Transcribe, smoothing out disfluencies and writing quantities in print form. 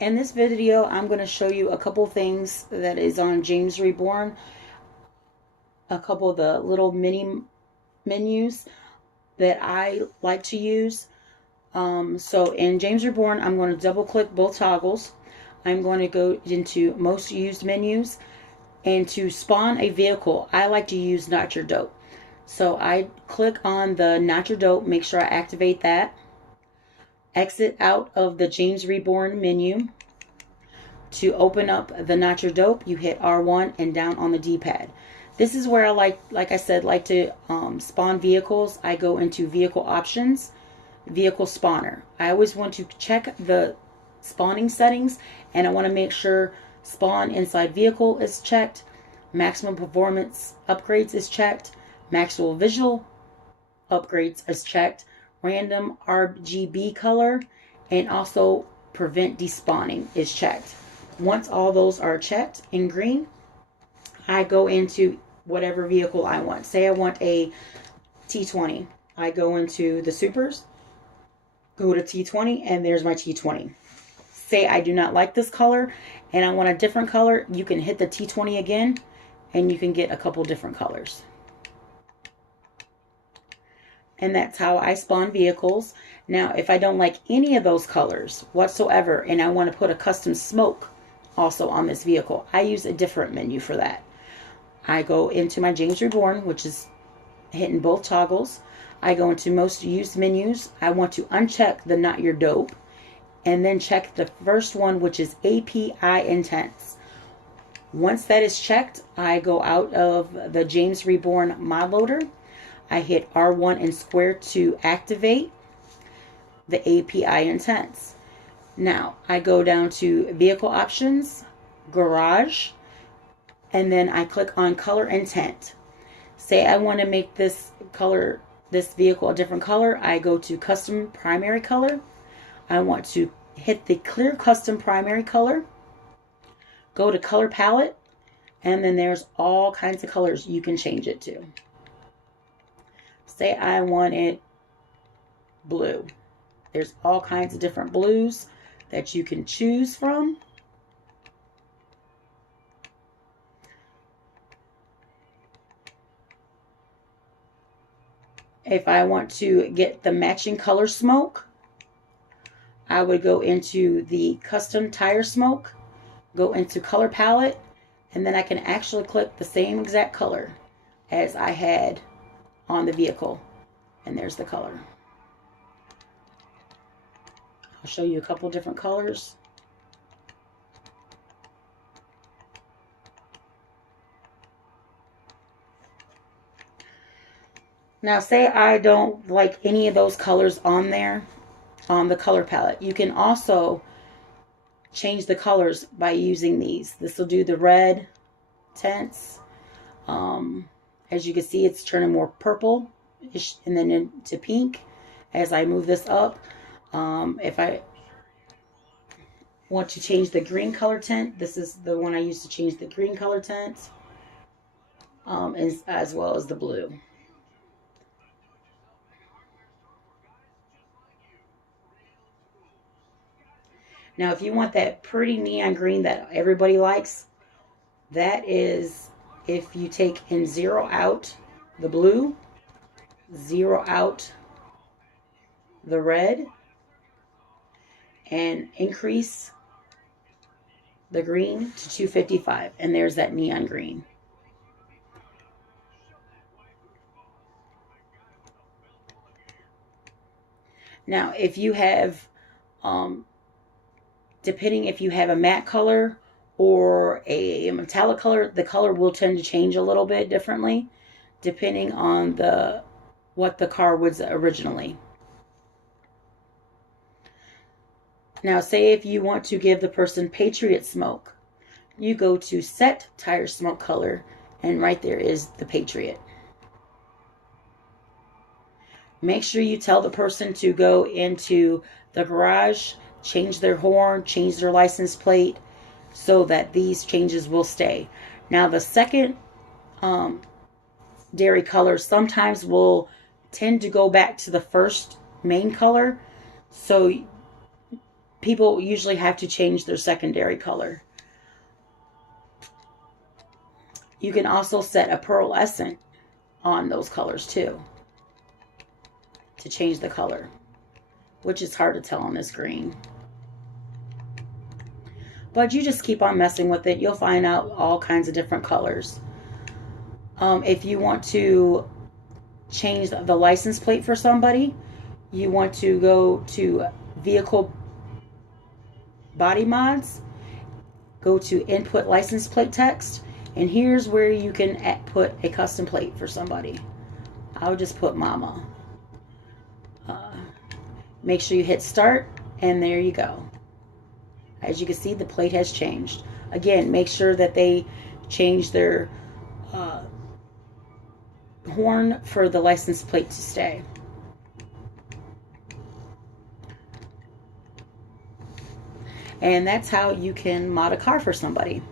In this video, I'm going to show you a couple things that is on James Reborn, a couple of the little mini menus that I like to use. So in James Reborn, I'm going to double click both toggles. I'm going to go into most used menus, and to spawn a vehicle, I like to use Not Your Dope. So I click on the Not Your Dope, make sure I activate that. Exit out of the James Reborn menu. To open up the Not Your Dope, you hit R1 and down on the D-pad. This is where I like I said, like to spawn vehicles. I go into Vehicle Options, Vehicle Spawner. I always want to check the spawning settings, and I want to make sure Spawn Inside Vehicle is checked, Maximum Performance Upgrades is checked, Maximum Visual Upgrades is checked, Random RGB Color, and also Prevent Despawning is checked. Once all those are checked in green, I go into whatever vehicle I want. Say I want a T20. I go into the supers, go to T20, and there's my T20. Say I do not like this color and I want a different color, you can hit the T20 again and you can get a couple different colors. And that's how I spawn vehicles. Now, if I don't like any of those colors whatsoever and I want to put a custom smoke also on this vehicle, I use a different menu for that. I go into my James Reborn, which is hitting both toggles. I go into most used menus. I want to uncheck the Not Your Dope and then check the first one, which is API Intense. Once that is checked, I go out of the James Reborn Modloader. I hit R1 and square to activate the API Intense. Now, I go down to Vehicle Options, Garage, and then I click on Color Intent. Say I want to make this color, this vehicle a different color. I go to Custom Primary Color. I want to hit the Clear Custom Primary Color. Go to Color Palette, and then there's all kinds of colors you can change it to. Say I want it blue. There's all kinds of different blues that you can choose from. If I want to get the matching color smoke, I would go into the custom tire smoke, go into color palette, and then I can actually click the same exact color as I had on the vehicle. And there's the color. I'll show you a couple different colors. Now, say I don't like any of those colors on there, on the color palette. You can also change the colors by using these. This will do the red tints. As you can see, it's turning more purple and then into pink as I move this up. If I want to change the green color tint, this is the one I use to change the green color tint, as well as the blue. Now, if you want that pretty neon green that everybody likes, that is if you take and zero out the blue, zero out the red, and increase the green to 255. And there's that neon green. Now, if you have, depending if you have a matte color or a metallic color, the color will tend to change a little bit differently depending on what the car was originally. Now, say if you want to give the person Patriot smoke, you go to Set Tire Smoke Color, and right there is the Patriot. Make sure you tell the person to go into the garage, change their horn, change their license plate, so that these changes will stay. Now, the second dairy color sometimes will tend to go back to the first main color. So people usually have to change their secondary color. You can also set a pearlescent on those colors too to change the color, which is hard to tell on this green. But you just keep on messing with it. You'll find out all kinds of different colors. If you want to change the license plate for somebody, you want to go to Vehicle Body Mods, go to Input License Plate Text, and here's where you can put a custom plate for somebody. I'll just put Mama. Make sure you hit Start, and there you go. As you can see, the plate has changed. Again, make sure that they change their horn for the license plate to stay. And that's how you can mod a car for somebody.